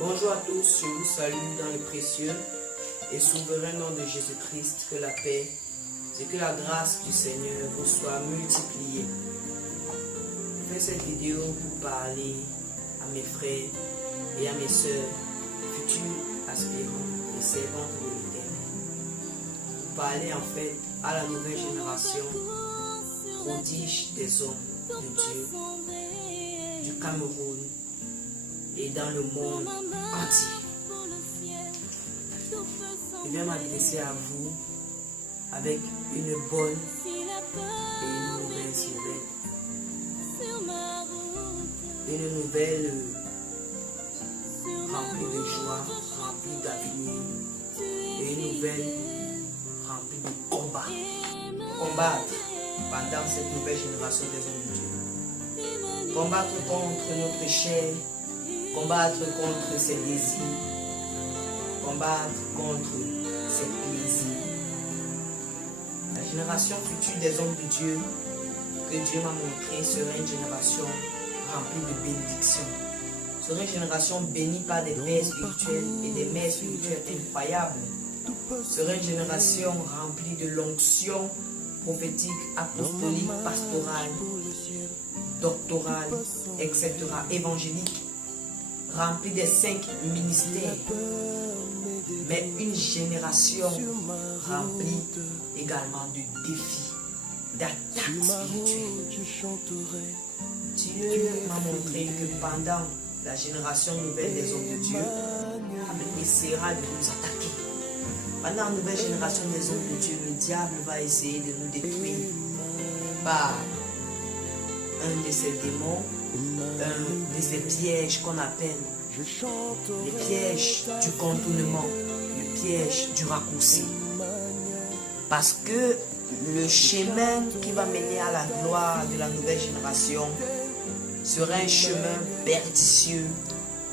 Bonjour à tous, je vous salue dans le précieux et souverain nom de Jésus-Christ. Que la paix et que la grâce du Seigneur vous soit multipliée. Je fais cette vidéo pour parler à mes frères et à mes sœurs, futurs aspirants et servantes de l'Éternel. Pour parler en fait à la nouvelle génération, prodige des hommes de Dieu, du Cameroun et dans le monde entier. Je viens m'adresser à vous avec une bonne et une mauvaise nouvelle. Une nouvelle remplie de joie, remplie d'avenir, et une nouvelle remplie de combat. Combattre pendant cette nouvelle génération des hommes de Dieu. Combattre contre notre chair, combattre contre ses désirs, combattre contre ses plaisirs. La génération future des hommes de Dieu que Dieu m'a montré sera une génération remplie de bénédictions. Sera une génération bénie par des pères spirituels et des mères spirituelles incroyables. Sera une génération remplie de l'onction prophétique, apostolique, pastorale, doctorale, etc., évangélique, remplie des 5 ministères, mais une génération remplie également de défis, d'attaques spirituelles. Dieu m'a montré que pendant la génération nouvelle des hommes de Dieu, il essaiera de nous attaquer. Pendant la nouvelle génération des hommes de Dieu, le diable va essayer de nous détruire par un de ces démons, un de ces pièges qu'on appelle les pièges du contournement, le piège du raccourci. Parce que le chemin qui va mener à la gloire de la nouvelle génération sera un chemin pernicieux,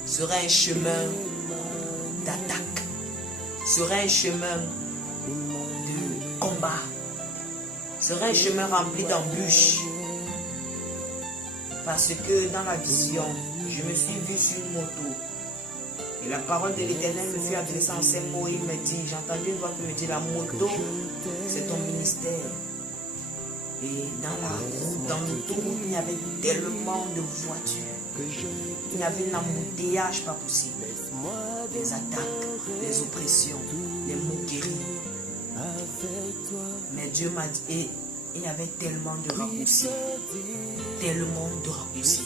sera un chemin d'attaque, sera un chemin de combat, sera un chemin rempli d'embûches. Parce que dans la vision, je me suis vu sur une moto. Et la parole de l'Éternel me fut adressée en ces mots. Il me dit, j'ai entendu une voix qui me dit, la moto, c'est ton ministère. Et dans la route, dans l'autoroute, il y avait tellement de voitures. Il y avait un embouteillage pas possible. Les attaques, les oppressions, les moqueries. Mais Dieu m'a dit, et il y avait tellement de raccourcis. Tellement de raccourcis.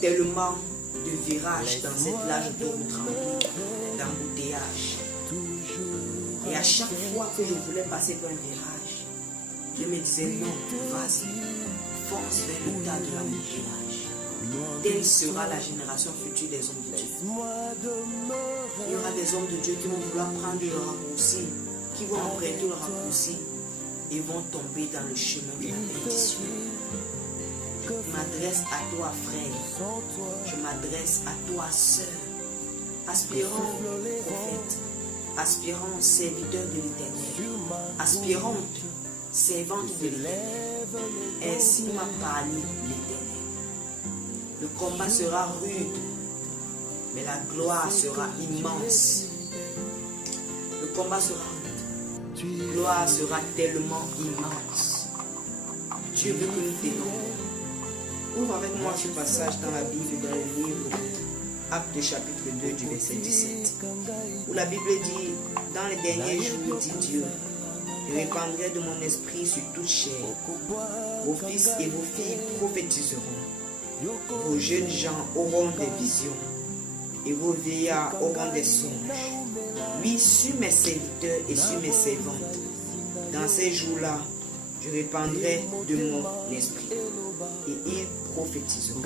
Tellement de virages dans cette plage de route remplie d'embouteillage. Et à chaque fois que je voulais passer par un virage, je me disais non, vas-y, fonce vers le tas de l'embouteillage. Telle sera la génération future des hommes de Dieu. Il y aura des hommes de Dieu qui vont vouloir prendre le raccourci, qui vont emprunter le raccourci et vont tomber dans le chemin de la perdition. Je m'adresse à toi, frère. Je m'adresse à toi, sœur. Aspirant prophète, aspirant serviteur de l'Éternel, aspirante servante de l'Éternel. Ainsi m'a parlé l'Éternel. Le combat sera rude, mais la gloire sera immense. Le combat sera rude. La gloire sera tellement immense. Dieu veut que nous t'aidons. Ouvre avec moi ce passage dans la Bible, dans le livre Actes chapitre 2 du verset 17. Où la Bible dit, dans les derniers jours, dit Dieu, je répandrai de mon esprit sur toute chair. Vos fils et vos filles prophétiseront. Vos jeunes gens auront des visions. Et vos vieillards auront des songes. Oui, sur mes serviteurs et sur mes servantes. Dans ces jours-là, je répandrai de mon esprit. Et ils prophétiseront.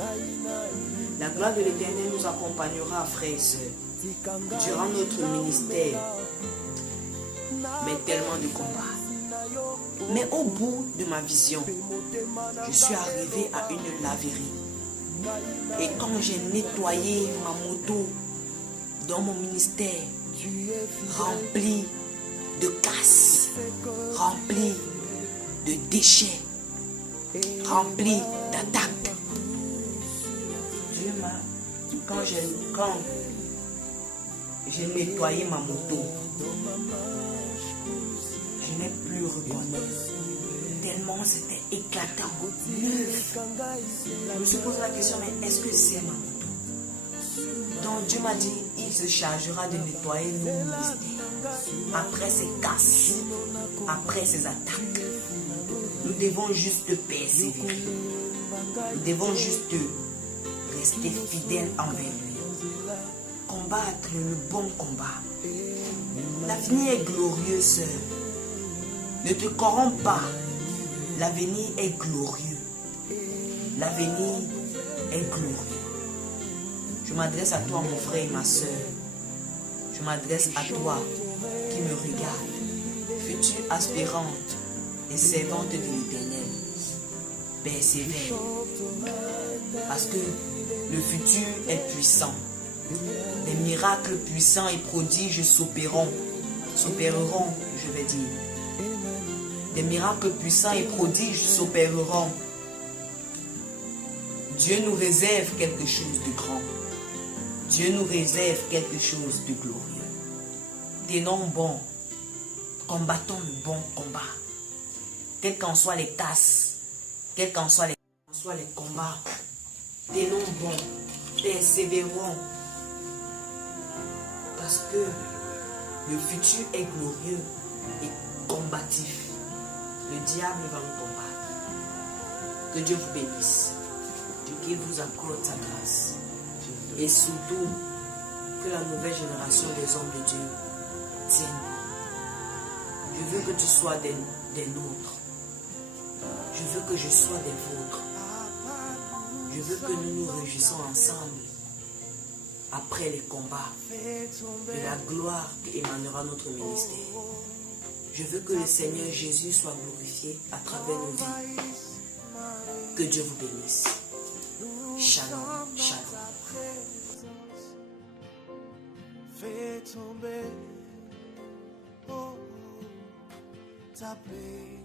La gloire de l'Éternel nous accompagnera, frères et sœurs, durant notre ministère, mais tellement de combats. Mais au bout de ma vision, je suis arrivé à une laverie. Et quand j'ai nettoyé ma moto dans mon ministère, rempli de casse, rempli de déchets, rempli d'attaques, Dieu m'a quand j'ai nettoyé ma moto, je n'ai plus reconnu. Tellement c'était éclatant, neuf. Je me suis posé la question, mais est-ce que c'est ma moto? Donc Dieu m'a dit, il se chargera de nettoyer nos mystères. Après ces casses, après ces attaques, nous devons juste persévérer. Nous devons juste rester fidèles envers lui. Combattre le bon combat. L'avenir est glorieux, sœur. Ne te corromps pas. L'avenir est glorieux. L'avenir est glorieux. Je m'adresse à toi, mon frère et ma soeur. Je m'adresse à toi qui me regarde. Future aspirante et servante de l'Éternel. Persévère. Parce que le futur est puissant. Les miracles puissants et prodiges s'opéreront, je vais dire. Des miracles puissants et prodiges s'opéreront. Dieu nous réserve quelque chose de grand. Dieu nous réserve quelque chose de glorieux. Tenons bon. Combattons le bon combat. Quels qu'en soient les casses, quels qu'en soient les combats, tenons bon. Persévérons. Parce que le futur est glorieux et combatif. Le diable va nous combattre. Que Dieu vous bénisse. Qu'il vous accorde sa grâce. Et surtout, que la nouvelle génération des hommes de Dieu tienne. Je veux que tu sois des nôtres. Je veux que je sois des vôtres. Je veux que nous nous réjouissons ensemble après les combats de la gloire qui émanera notre ministère. Je veux que le Seigneur Jésus soit glorifié à travers nos vies. Que Dieu vous bénisse. Shalom, shalom. Fais tomber, oh, ta paix.